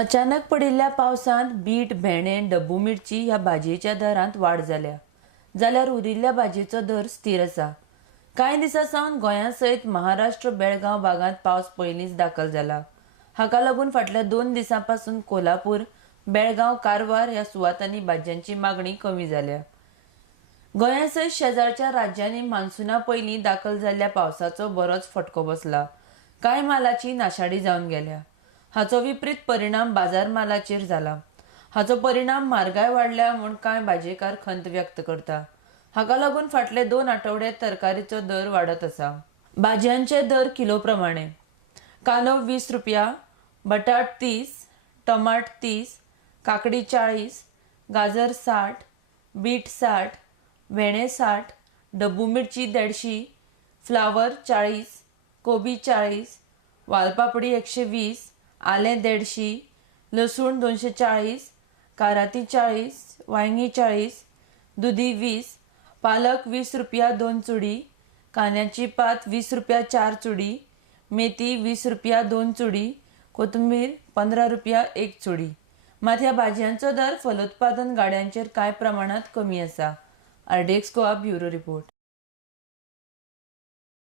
अचानक पडिल्ल्या पावसांत बीट, भेंडे, डब्बू मिरची ह्या भाजयेच्या दरांत वाड जाल्यार उरिल्ल्या भाजयेचो दर स्थिर आसा। कांय दिसां सावन गोंया सयत महाराष्ट्र, बेळगांव भागांत पावस पयलींच दाखल जाला। हाका लागून फाटल्या 2 दिसां पासून कोल्हापूर, बेळगांव, कारवार ह्या सुवातांनी भाजयांची मागणी कमी जाल्या। गोंया सयत शेजारच्या राज्यांनी मान्सूना पयलीं दाखल जाल्ल्या पावसाचो बरोच फटको बसला। कांय मालाची नाशाडी जावन गेल्या। हाचो विपरीत परिणाम बाजार मालाचेर जाला। हाचो परिणाम म्हारगाय वाडल्या म्हूण कांय भाजयेकार खंत व्यक्त करता। हाका लागून फाटले 2 आठवडे तरकारीचो दर वाडत आसा। भाजयांचे दर किलो प्रमाणे: कांदो 20 रुपया, बटाट 30, टमाट 30, काकडी 40, गाजर 60, बीट 60, भेंडे 60, डब्बू मिरची 150, फ्लावर 40, कोबी 40, वालपापडी 120, आलें 150, लसूण 240, काराती 40, वांयगी 40, दुदी 20, पालक 20 रुपया 2 चुडी, कांद्याची पात 20 रुपया 4 चुडी, मेथी 20 रुपया 2 चुडी, कोथिंबीर 15 रुपया 1 चुडी। मात ह्या भाजयांचो दर फलोत्पादन गाड्यांचेर कांय प्रमाणात कमी आसा। RDX Goa bureau report.